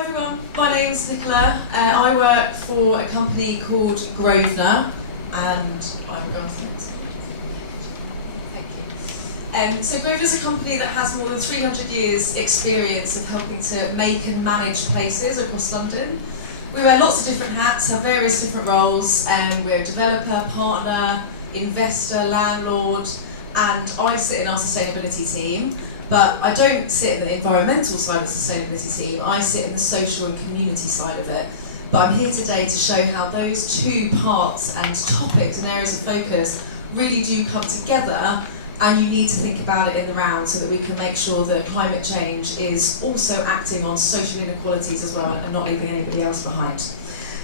Hi everyone, my name's Nicola. I work for a company called Grosvenor, and I'm going to next. Thank you. So Grosvenor is a company that has more than 300 years experience of helping to make and manage places across London. We wear lots of different hats, have various different roles. We're a developer, partner, investor, landlord, and I sit in our sustainability team. But I don't sit in the environmental side of the sustainability team, I sit in the social and community side of it. But I'm here today to show how those two parts and topics and areas of focus really do come together, and you need to think about it in the round so that we can make sure that climate change is also acting on social inequalities as well and not leaving anybody else behind. So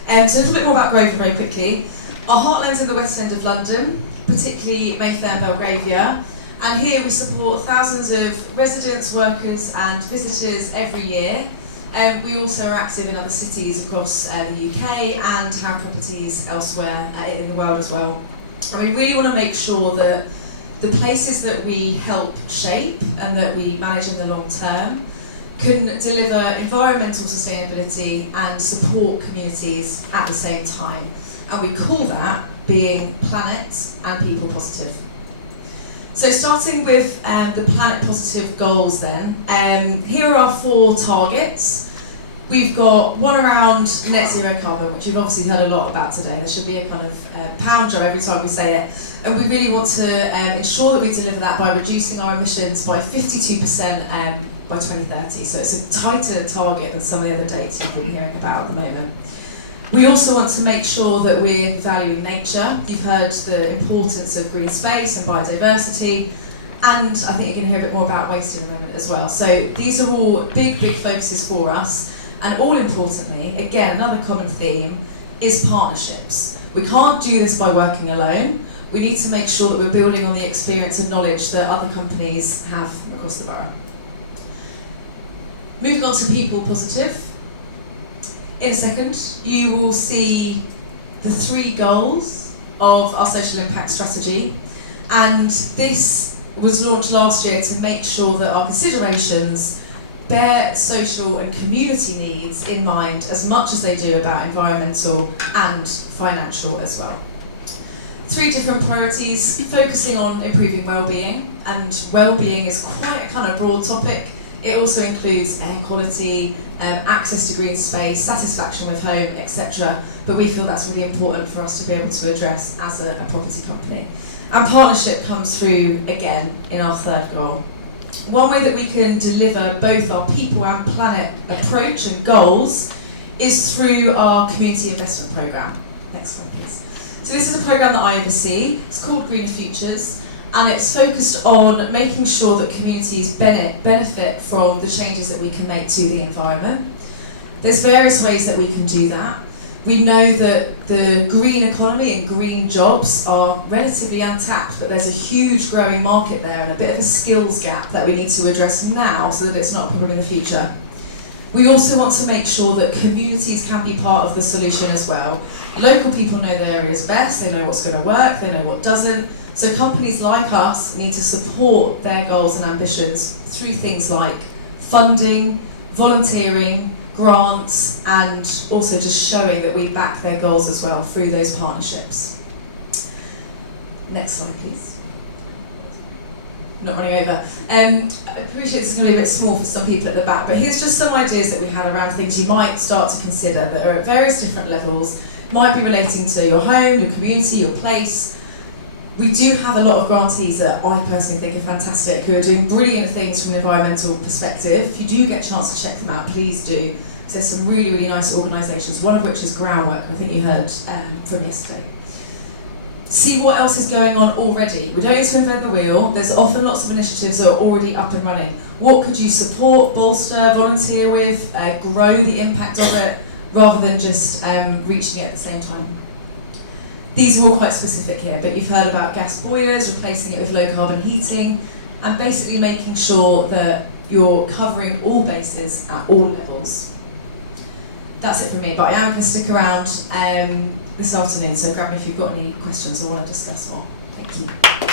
a little bit more about Grosvenor very quickly. Our heartland's in the West End of London, particularly Mayfair and Belgravia. And here we support thousands of residents, workers and visitors every year. We also are active in other cities across the UK and have properties elsewhere in the world as well. And we really want to make sure that the places that we help shape and that we manage in the long term can deliver environmental sustainability and support communities at the same time. And we call that being planet and people positive. So starting with the planet positive goals then, here are our 4 targets. We've got one around net zero carbon, which you've obviously heard a lot about today. There should be a kind of pound drop every time we say it. And we really want to ensure that we deliver that by reducing our emissions by 52% by 2030. So it's a tighter target than some of the other dates you've been hearing about at the moment. We also want to make sure that we're valuing nature. You've heard the importance of green space and biodiversity, and I think you're going to hear a bit more about waste in a moment as well. So these are all big focuses for us, and all importantly, again, another common theme is partnerships. We can't do this by working alone. We need to make sure that we're building on the experience and knowledge that other companies have across the borough. Moving on to people positive. In a second, you will see the 3 goals of our social impact strategy, and this was launched last year to make sure that our considerations bear social and community needs in mind as much as they do about environmental and financial as well. 3 different priorities, focusing on improving well-being, and well-being is quite a kind of broad topic. It also includes air quality, access to green space, satisfaction with home, etc. But we feel that's really important for us to be able to address as a property company. And partnership comes through again in our 3rd goal. One way that we can deliver both our people and planet approach and goals is through our community investment programme. Next one, please. So this is a programme that I oversee. It's called Green Futures. And it's focused on making sure that communities benefit from the changes that we can make to the environment. There's various ways that we can do that. We know that the green economy and green jobs are relatively untapped, but there's a huge growing market there and a bit of a skills gap that we need to address now so that it's not a problem in the future. We also want to make sure that communities can be part of the solution as well. Local people know their areas best, they know what's going to work, they know what doesn't. So companies like us need to support their goals and ambitions through things like funding, volunteering, grants, and also just showing that we back their goals as well through those partnerships. Next slide, please. Not running over. I appreciate this is going to be a bit small for some people at the back, but here's just some ideas that we had around things you might start to consider that are at various different levels, might be relating to your home, your community, your place. We do have a lot of grantees that I personally think are fantastic, who are doing brilliant things from an environmental perspective. If you do get a chance to check them out, please do. There's some really nice organisations, one of which is Groundwork, I think you heard from yesterday. See what else is going on already. We don't need to invent the wheel. There's often lots of initiatives that are already up and running. What could you support, bolster, volunteer with, grow the impact of it, rather than just reaching it at the same time? These are all quite specific here, but you've heard about gas boilers, replacing it with low carbon heating, and basically making sure that you're covering all bases at all levels. That's it from me, but I am going to stick around this afternoon, so grab me if you've got any questions or want to discuss more. Thank you.